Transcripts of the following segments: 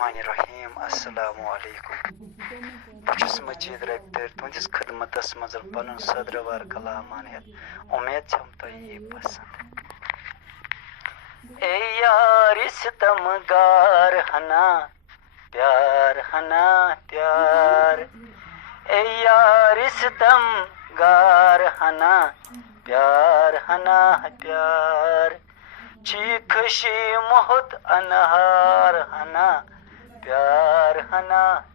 बिस्मिल्लाहिर्रहमानिर्रहीम अस्सलामु अलैकुम बस मजीद रफ्तर तुंदिस खदमतस मज पन सदरवार कलामान हेत उम्मीद छम तो ये पसंद ए यार सितम गार हना प्यार ए यार सितम गार हना प्यार चीखशी मोहत अनहार हना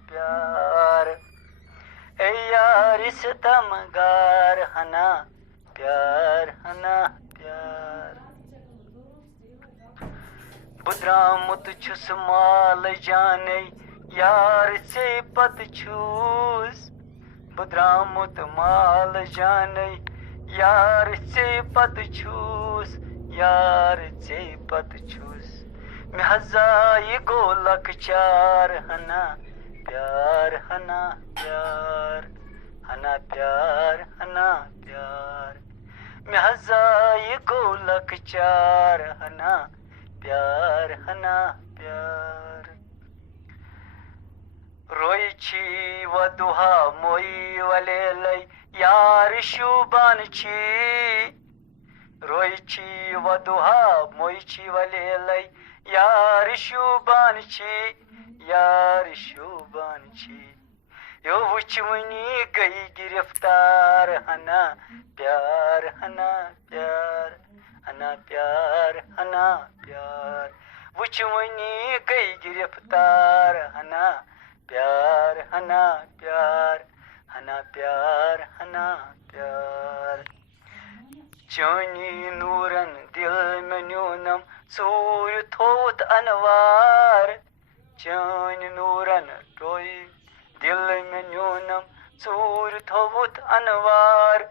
प्यार ए यार सितम गार हना प्यार बुद्रामुत छुस माल जाने यार से पत छूस बुद्रामुत माल जाने यार से पत छूस यार से पत छूस मैं हजाई गोलक चार हना प्यार मैं हजाई गोलक चार हना प्यार रोयची व दुहा मोई वले लय यार शुबान छी रोयची व दुहा मोयची वले लय यार शुबान छी यो वुचवनी गई गिरफ्तार हना प्यार वुचवनी गई गिरफ्तार हना प्यार चोनी नूरन दिल में न्यूनम सूर्य थोत अनवार चोनी नूरन टोई दिल में न्यूनम सूर्य थोत अनवार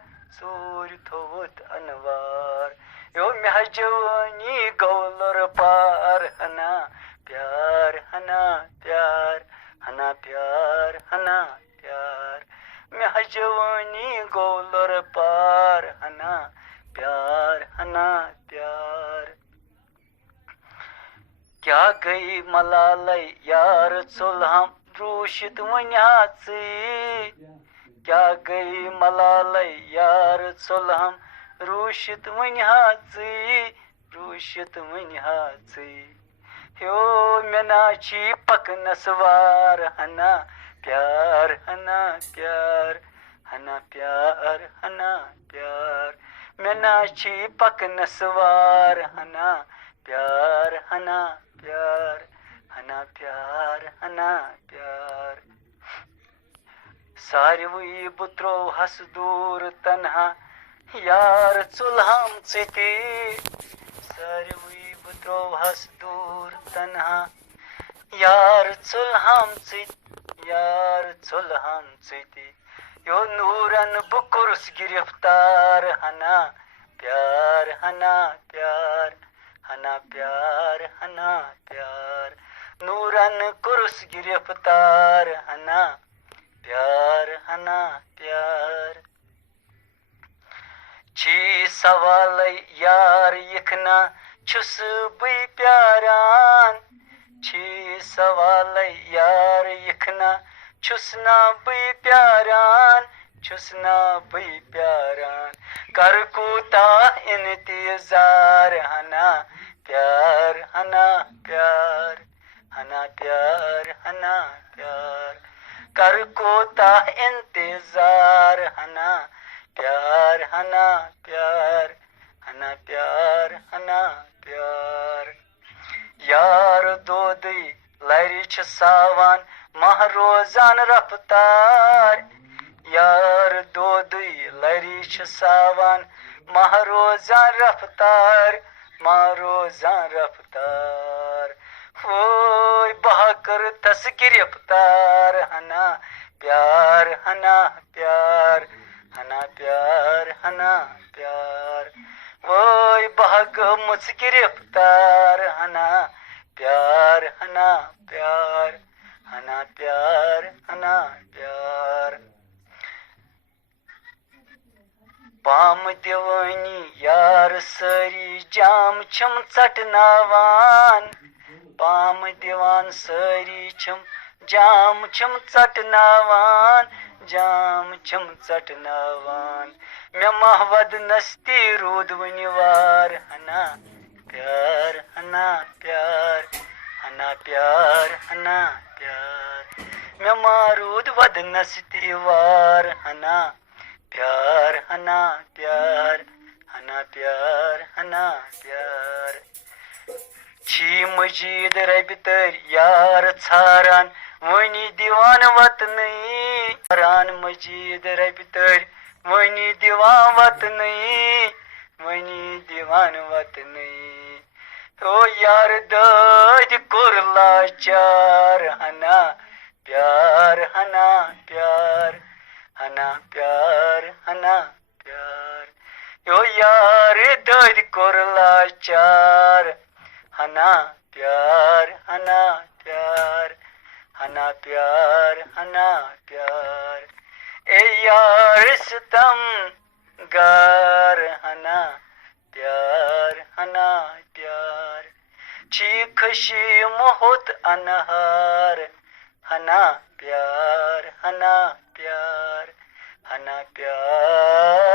यो महजवानी गौलर पार हना प्यार महजवानी गौलर पार हना प्यार क्या गई मलालय यार सुलहम रूशित वन्याची क्या गई मलालय यार सुलहम रूशित वन्याची ह्यो मेनाची पकनसवार हना प्यार मेनाची पकनसवार हना प्यार सारवी बुत्रो हस दूर तन्हा यार चुल्हम चिति सारवी बुत्रो हस दूर तन्हा यार चुल्हम चिति यो नूरन बुकुर्स गिरफ्तार हना प्यार नूरन कुर्स गिरफ्तार हना प्यार छी सवाल यार यखना छुस बई प्यारान छी सवाल यार यखना छुसना बई प्यारान कर कूता इंतजार हना प्यार कर कोता इंतजार हना प्यार यार दो दी लरी छ सावन महरोजान रफ्तार यार दो दी लरी छ सावन महरोजान रफ्तार ओय बहाकर तस गिरफ्तार हना प्यार ओय बहक मुझ गिरफ्तार हना प्यार पाम दिवानी यार सारी जाम छम चटनावान पाम दिवान सारी छम जाम छम चटनावान जाम छम चटनावान मे महवद नस्ती रूद वनिवार हना प्यार हना प्यार हना प्यार हना प्यार मे मारूद वद नस्ती वार हना प्यार हना प्यार हना प्यार हना प्यार छी मजीद रबि तर यार छारान वनी दिवान वतनई छारान मजीद रबि तर वनी दिवान वतनई वनी दिवान वतनई ओ यार दद कुरला चार हना प्यार हना प्यार हना प्यार हना प्यार ओ यार दद कुरला चार हना प्यार हना प्यार हना प्यार हना प्यार ए यार सितम गार हना प्यार हना प्यार चीख मोहत अनहार हना प्यार हना प्यार हना प्यार